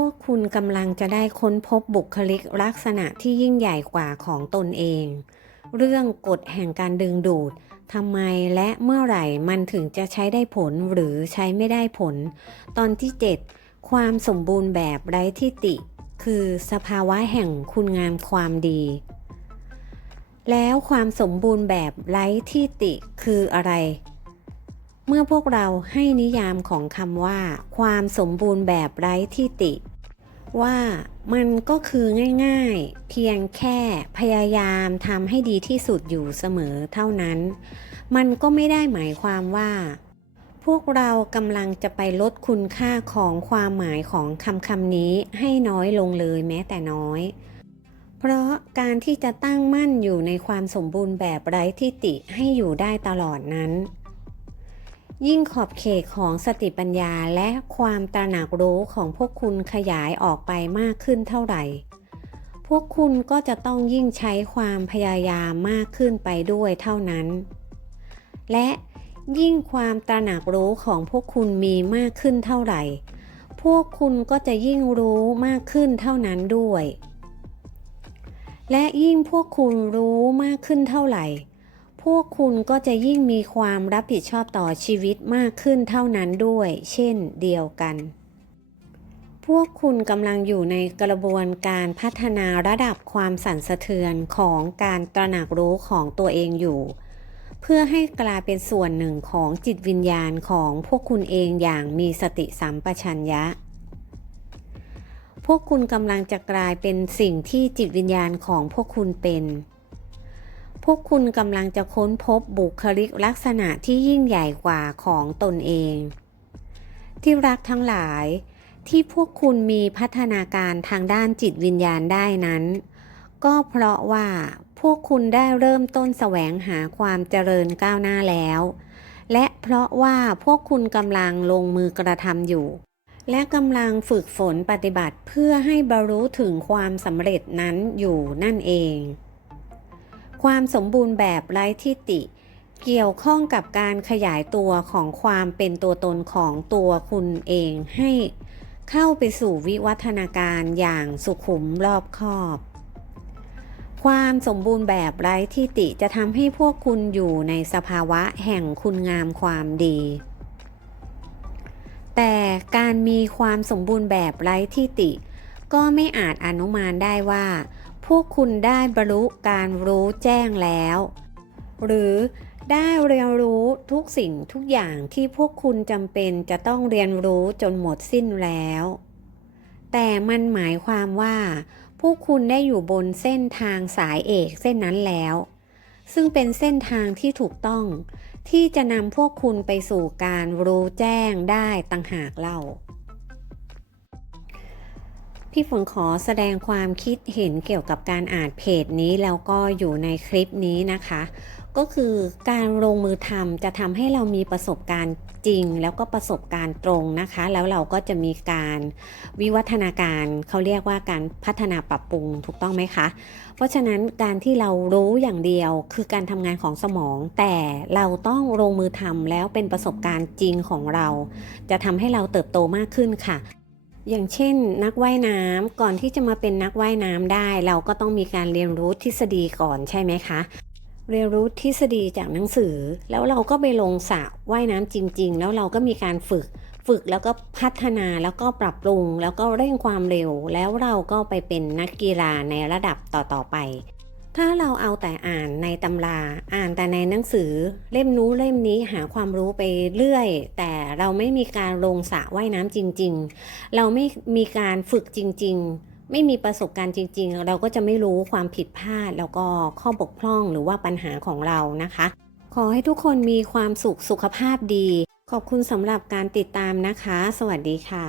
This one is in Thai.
วกคุณกำลังจะได้ค้นพบบุคลิกลักษณะที่ยิ่งใหญ่กว่าของตนเอง เรื่องกฎแห่งการดึงดูดทำไมและเมื่อไหร่มันถึงจะใช้ได้ผลหรือใช้ไม่ได้ผล ตอนที่ 7 ความสมบูรณ์แบบไร้ที่ติ คือสภาวะแห่งคุณงามความดี แล้วความสมบูรณ์แบบไร้ที่ติคืออะไร เมื่อพวกเราให้นิยามของคำว่า ความสมบูรณ์แบบไร้ที่ติ ว่ามันก็คือง่ายๆ เพียงแค่พยายามทำให้ดีที่สุดอยู่เสมอเท่านั้น มันก็ไม่ได้หมายความว่า พวกเรากำลังจะไปลดคุณค่าของความหมายของคำคำนี้ให้น้อยลงเลยแม้แต่น้อยเพราะการที่จะตั้งมั่นอยู่ในความสมบูรณ์แบบไร้ที่ติให้อยู่ได้ตลอดนั้น ยิ่งขอบเขตของสติปัญญาและความตระหนักรู้ของพวกคุณขยายออกไปมากขึ้นเท่าไหร่ พวกคุณก็จะต้องยิ่งใช้ความพยายามมากขึ้นไปด้วยเท่านั้น และยิ่งความตระหนักรู้ของพวกคุณมีมากขึ้นเท่าไหร่ พวกคุณก็จะยิ่งรู้มากขึ้นเท่านั้นด้วย และยิ่งพวกคุณรู้มากขึ้นเท่าไหร่ พวกคุณก็จะยิ่งมีความรับผิดชอบต่อชีวิตมากขึ้นเท่านั้นด้วย เช่นเดียวกัน พวกคุณกำลังอยู่ในกระบวนการพัฒนาระดับความสั่นสะเทือนของการตระหนักรู้ของตัวเองอยู่ เพื่อให้กลายเป็นส่วนหนึ่งของจิตวิญญาณของพวกคุณเองอย่างมีสติสัมปชัญญะพวกคุณกำลังจะกลายเป็นสิ่งที่จิตวิญญาณของพวกคุณเป็น พวกคุณกำลังจะค้นพบบุคลิกลักษณะที่ยิ่งใหญ่กว่าของตนเอง ที่รักทั้งหลาย ที่พวกคุณมีพัฒนาการทางด้านจิตวิญญาณได้นั้น ก็เพราะว่าพวกคุณได้เริ่มต้นแสวงหาความเจริญก้าวหน้าแล้ว และเพราะว่าพวกคุณกำลังลงมือกระทำอยู่ และกำลังฝึกฝนปฏิบัติเพื่อให้บรรลุถึงความสำเร็จนั้นอยู่นั่นเอง ความสมบูรณ์แบบไร้ที่ติ เกี่ยวข้องกับการขยายตัวของความเป็นตัวตนของตัวคุณเองให้เข้าไปสู่วิวัฒนาการอย่างสุขุมรอบคอบ ความสมบูรณ์แบบไร้ที่ติจะทำให้พวกคุณอยู่ในสภาวะแห่งคุณงามความดี แต่การมีความสมบูรณ์แบบไร้ที่ติ ก็ไม่อาจอนุมานได้ว่า พวกคุณได้บรรลุการรู้แจ้งแล้ว หรือได้เรียนรู้ทุกสิ่งทุกอย่างที่พวกคุณจำเป็นจะต้องเรียนรู้จนหมดสิ้นแล้ว แต่มันหมายความว่า พวกคุณได้อยู่บนเส้นทางสายเอกเส้นนั้นแล้ว ซึ่งเป็นเส้นทางที่ถูกต้อง ที่จะนำพวกคุณไปสู่การรู้แจ้งได้ต่างหากเล่า พี่ฝนขอแสดงความคิดเห็นเกี่ยวกับการอ่านเพจนี้แล้วก็อยู่ในคลิปนี้นะคะ ก็คือการลงมือทำจะทำให้เรามีประสบการณ์จริง แล้วก็ประสบการณ์ตรงนะคะ แล้วเราก็จะมีการวิวัฒนาการเขาเรียกว่าการพัฒนาปรับปรุงถูกต้องไหมคะ เพราะฉะนั้นการที่เรารู้อย่างเดียวคือการทำงานของสมอง แต่เราต้องลงมือทำแล้วเป็นประสบการณ์จริงของเรา จะทำให้เราเติบโตมากขึ้นค่ะ อย่างเช่น นักว่ายน้ำก่อนที่จะมาเป็นนักว่ายน้ำได้ เราก็ต้องมีการเรียนรู้ทฤษฎีก่อนใช่ไหมคะ เรียนรู้ทฤษฎีจากหนังสือ แล้วเราก็ไปลงสระว่ายน้ำจริง ๆ แล้วเราก็มีการฝึกฝึกแล้วก็พัฒนาแล้วก็ปรับปรุง แล้วก็เร่งความเร็ว แล้วเราก็ไปเป็นนักกีฬาในระดับต่อๆไป ถ้าเราเอาแต่อ่านในตำรา อ่านแต่ในหนังสือ เล่มนู้เล่มนี้หาความรู้ไปเรื่อย แต่เราไม่มีการลงสระว่ายน้ำจริง ๆ เราไม่มีการฝึกจริง ๆ ไม่มีประสบการณ์จริง ๆ เราก็จะไม่รู้ความผิดพลาด แล้วก็ข้อบกพร่องหรือว่าปัญหาของเรานะคะ ขอให้ทุกคนมีความสุขสุขภาพดี ขอบคุณสำหรับการติดตามนะคะ สวัสดีค่ะ